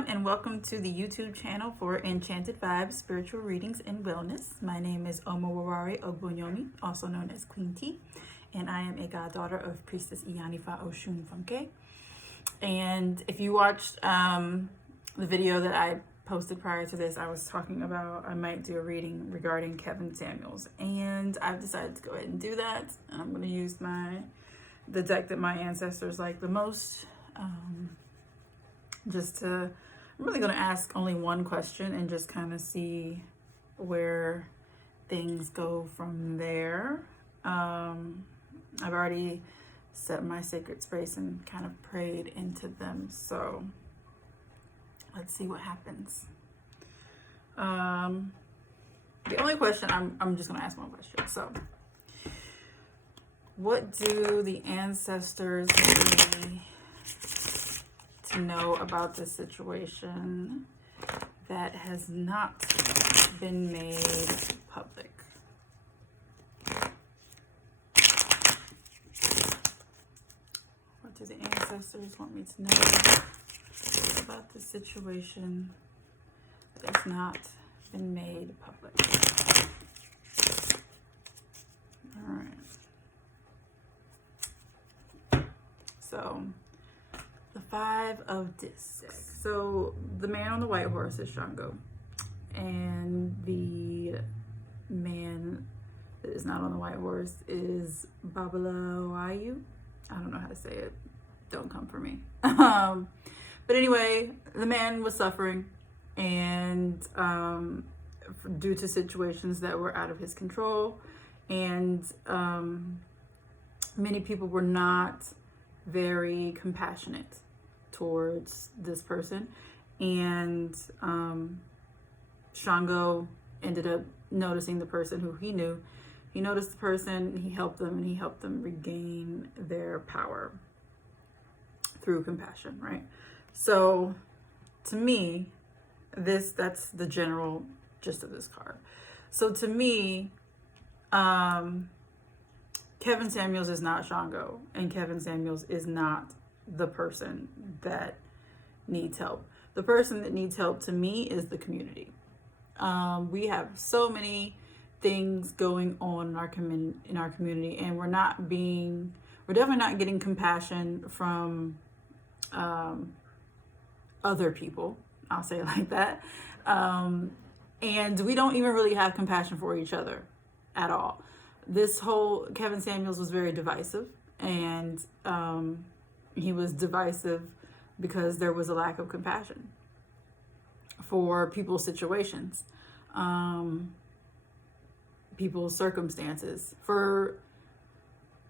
everyone, and welcome to the YouTube channel for Enchanted Vibes, Spiritual Readings and Wellness. My name is Omowarare Ogbonyomi, also known as Queen T, and I am a goddaughter of Priestess Iyanifa Oshun Funke. And if you watched the video that I posted prior to this, I was talking about I might do a reading regarding Kevin Samuels, and I've decided to go ahead and do that. I'm going to use the deck that my ancestors like the most. I'm really going to ask only one question and just kind of see where things go from there. I've already set my sacred space and kind of prayed into them, so let's see what happens. The only question, I'm just going to ask one question. So, what do the ancestors need to know about this situation that has not been made public? What do the ancestors want me to know about the situation that has not been made public? All right. So, the 5 of Discs. So the man on the white horse is Shango, and the man that is not on the white horse is Babalawayu. I don't know how to say it. Don't come for me. But anyway, the man was suffering, and due to situations that were out of his control, and many people were not very compassionate towards this person, and Shango ended up noticing the person who he knew. He noticed the person, he helped them, and he helped them regain their power through compassion, right? So to me, that's the general gist of this card. So to me, Kevin Samuels is not Shango, and Kevin Samuels is not the person that needs help. The person that needs help to me is the community. We have so many things going on in our community, and we're definitely not getting compassion from other people. I'll say it like that. And we don't even really have compassion for each other at all. This whole Kevin Samuels was very divisive, and he was divisive because there was a lack of compassion for people's situations, people's circumstances, for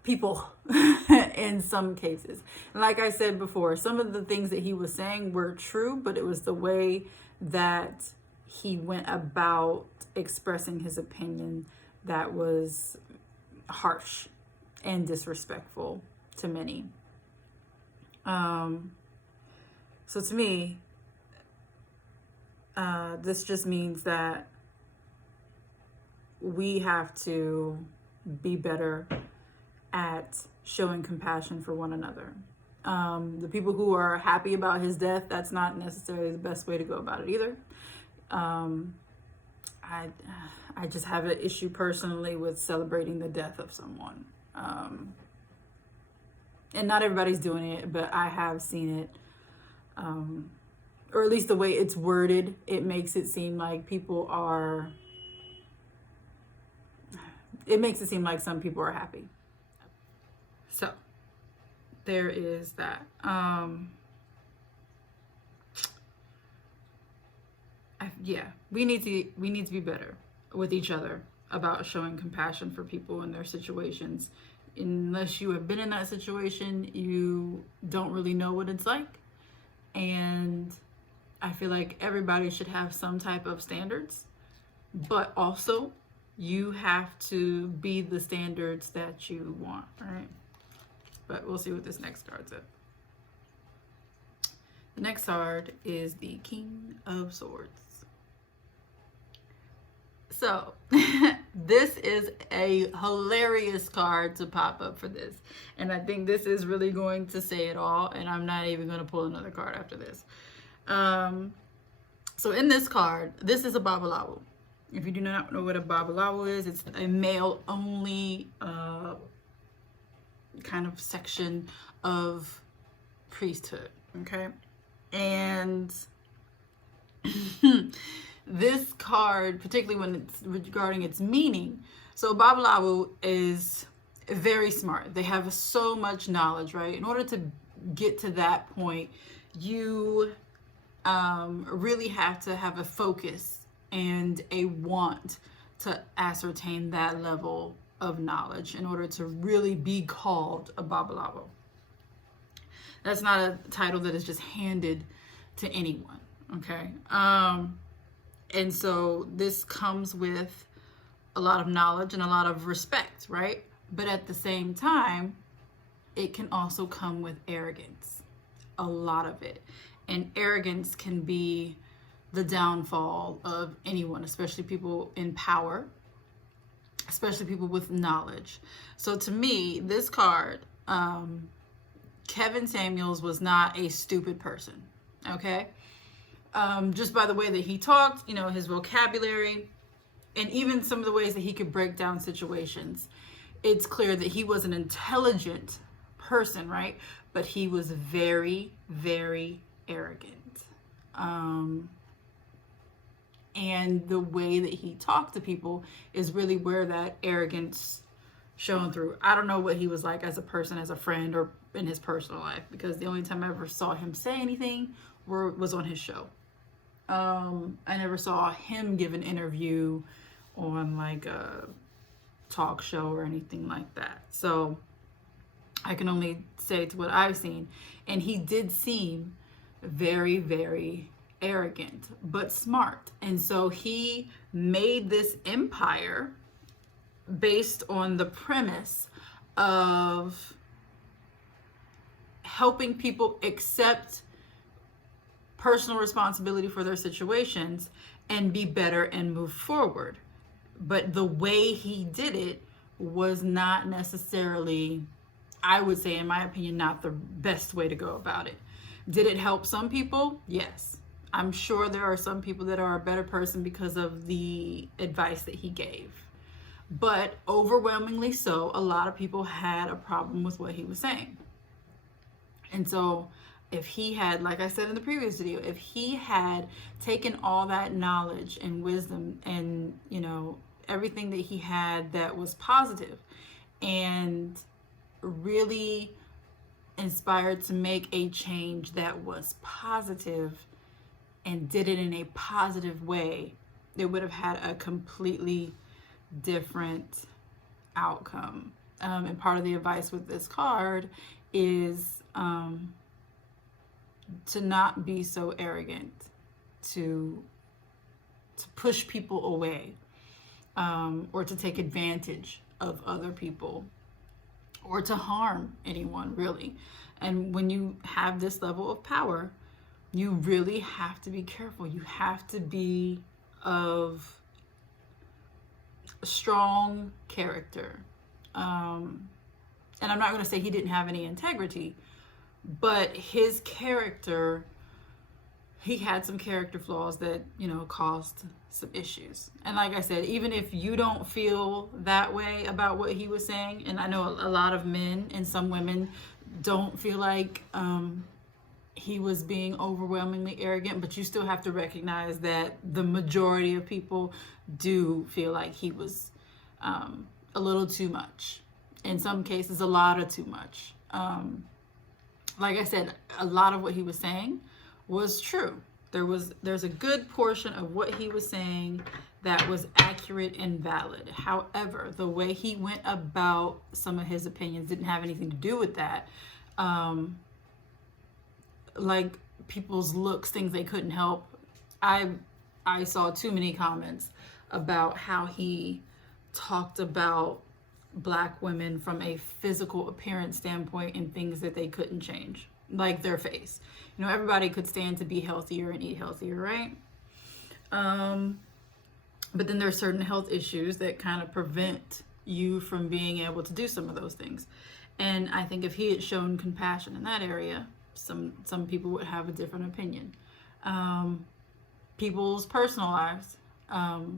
people in some cases. And like I said before, some of the things that he was saying were true, but it was the way that he went about expressing his opinion that was harsh and disrespectful to many. So to me, this just means that we have to be better at showing compassion for one another. The people who are happy about his death, that's not necessarily the best way to go about it either. I just have an issue personally with celebrating the death of someone. And not everybody's doing it, but I have seen it. Or at least the way it's worded, it makes it seem like some people are happy. So, there is that. We need to be better with each other about showing compassion for people in their situations. Unless you have been in that situation, you don't really know what it's like. And I feel like everybody should have some type of standards, but also you have to be the standards that you want, right? But we'll see what this next card says. The next card is the King of Swords. So, this is a hilarious card to pop up for this. And I think this is really going to say it all. And I'm not even going to pull another card after this. So in this card, this is a babalawo. If you do not know what a babalawo is, it's a male-only kind of section of priesthood, okay? And this card, particularly when it's regarding its meaning, so babalawo is very smart. They have so much knowledge, right? In order to get to that point, you really have to have a focus and a want to ascertain that level of knowledge in order to really be called a babalawo. That's not a title that is just handed to anyone, okay? And so this comes with a lot of knowledge and a lot of respect, right? But at the same time, it can also come with arrogance, a lot of it. And arrogance can be the downfall of anyone, especially people in power, especially people with knowledge. So to me, this card, Kevin Samuels was not a stupid person, okay? Just by the way that he talked, you know, his vocabulary, and even some of the ways that he could break down situations, it's clear that he was an intelligent person, right? But he was very, very arrogant. And the way that he talked to people is really where that arrogance shone through. I don't know what he was like as a person, as a friend, or in his personal life, because the only time I ever saw him say anything was on his show. I never saw him give an interview on like a talk show or anything like that. So I can only say to what I've seen. And he did seem very, very arrogant, but smart. And so he made this empire based on the premise of helping people accept personal responsibility for their situations and be better and move forward. But the way he did it was not necessarily, I would say, in my opinion, not the best way to go about it. Did it help some people? Yes. I'm sure there are some people that are a better person because of the advice that he gave. But overwhelmingly so, a lot of people had a problem with what he was saying. And so if he had, like I said in the previous video, if he had taken all that knowledge and wisdom and, you know, everything that he had that was positive and really inspired to make a change that was positive and did it in a positive way, it would have had a completely different outcome. And part of the advice with this card is to not be so arrogant, to push people away, or to take advantage of other people, or to harm anyone, really. And when you have this level of power, you really have to be careful. You have to be of strong character. And I'm not going to say he didn't have any integrity, but his character, he had some character flaws that, you know, caused some issues. And like I said, even if you don't feel that way about what he was saying, and I know a lot of men and some women don't feel like he was being overwhelmingly arrogant, but you still have to recognize that the majority of people do feel like he was a little too much. In some cases, a lot of too much. Like I said, a lot of what he was saying was true. There's a good portion of what he was saying that was accurate and valid. However, the way he went about some of his opinions didn't have anything to do with that. Like people's looks, things they couldn't help. I saw too many comments about how he talked about Black women from a physical appearance standpoint and things that they couldn't change, like their face. You know, everybody could stand to be healthier and eat healthier, right? But then there's certain health issues that kind of prevent you from being able to do some of those things. And I think if he had shown compassion in that area, some people would have a different opinion. people's personal lives,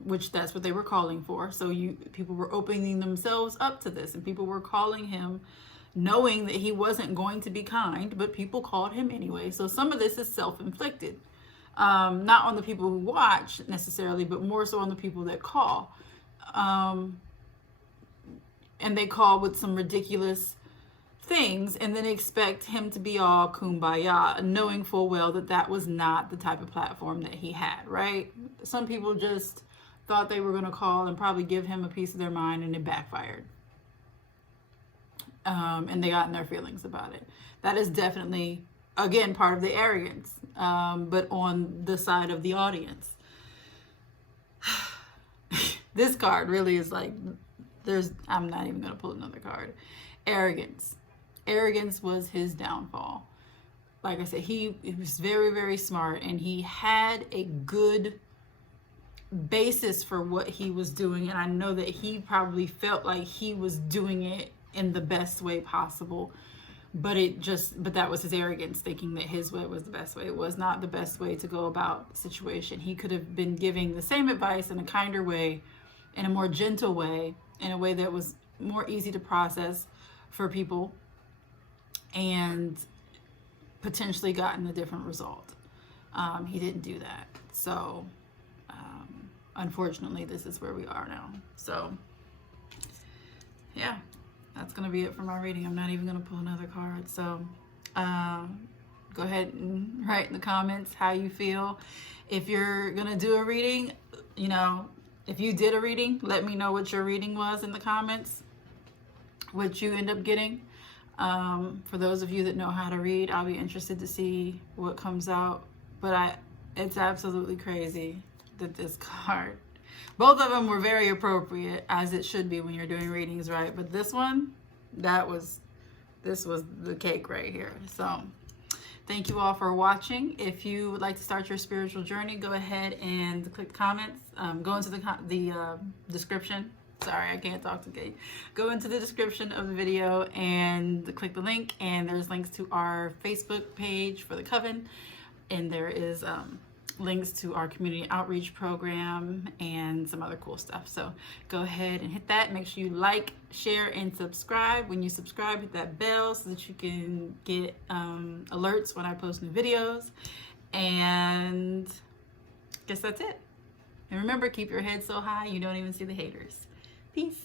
which that's what they were calling for. So people were opening themselves up to this, and people were calling him knowing that he wasn't going to be kind, but people called him anyway. So some of this is self-inflicted, not on the people who watch necessarily, but more so on the people that call. And they call with some ridiculous things and then expect him to be all kumbaya, knowing full well that that was not the type of platform that he had, right? Some people just thought they were going to call and probably give him a piece of their mind, and it backfired. And they got in their feelings about it. That is definitely, again, part of the arrogance, but on the side of the audience. This card really is like, I'm not even going to pull another card. Arrogance. Arrogance was his downfall. Like I said, he was very, very smart, and he had a good basis for what he was doing. And I know that he probably felt like he was doing it in the best way possible. But that was his arrogance, thinking that his way was the best way. It was not the best way to go about the situation. He could have been giving the same advice in a kinder way, in a more gentle way, in a way that was more easy to process for people, and potentially gotten a different result. He didn't do that. So, unfortunately, this is where we are now. So, yeah, that's going to be it for my reading. I'm not even going to pull another card. So, go ahead and write in the comments how you feel. If you're going to do a reading, if you did a reading, let me know what your reading was in the comments, what you end up getting. For those of you that know how to read, I'll be interested to see what comes out. But it's absolutely crazy that this card, both of them were very appropriate, as it should be when you're doing readings, right? But this one, this was the cake right here. So thank you all for watching. If you would like to start your spiritual journey, go ahead and click the comments. Go into the description. Sorry, I can't talk today. Go into the description of the video and click the link, and there's links to our Facebook page for the Coven, and there is links to our community outreach program and some other cool stuff. So go ahead and hit that. Make sure you like, share, and subscribe. When you subscribe, hit that bell so that you can get alerts when I post new videos. And I guess that's it. And remember, keep your head so high you don't even see the haters. Peace.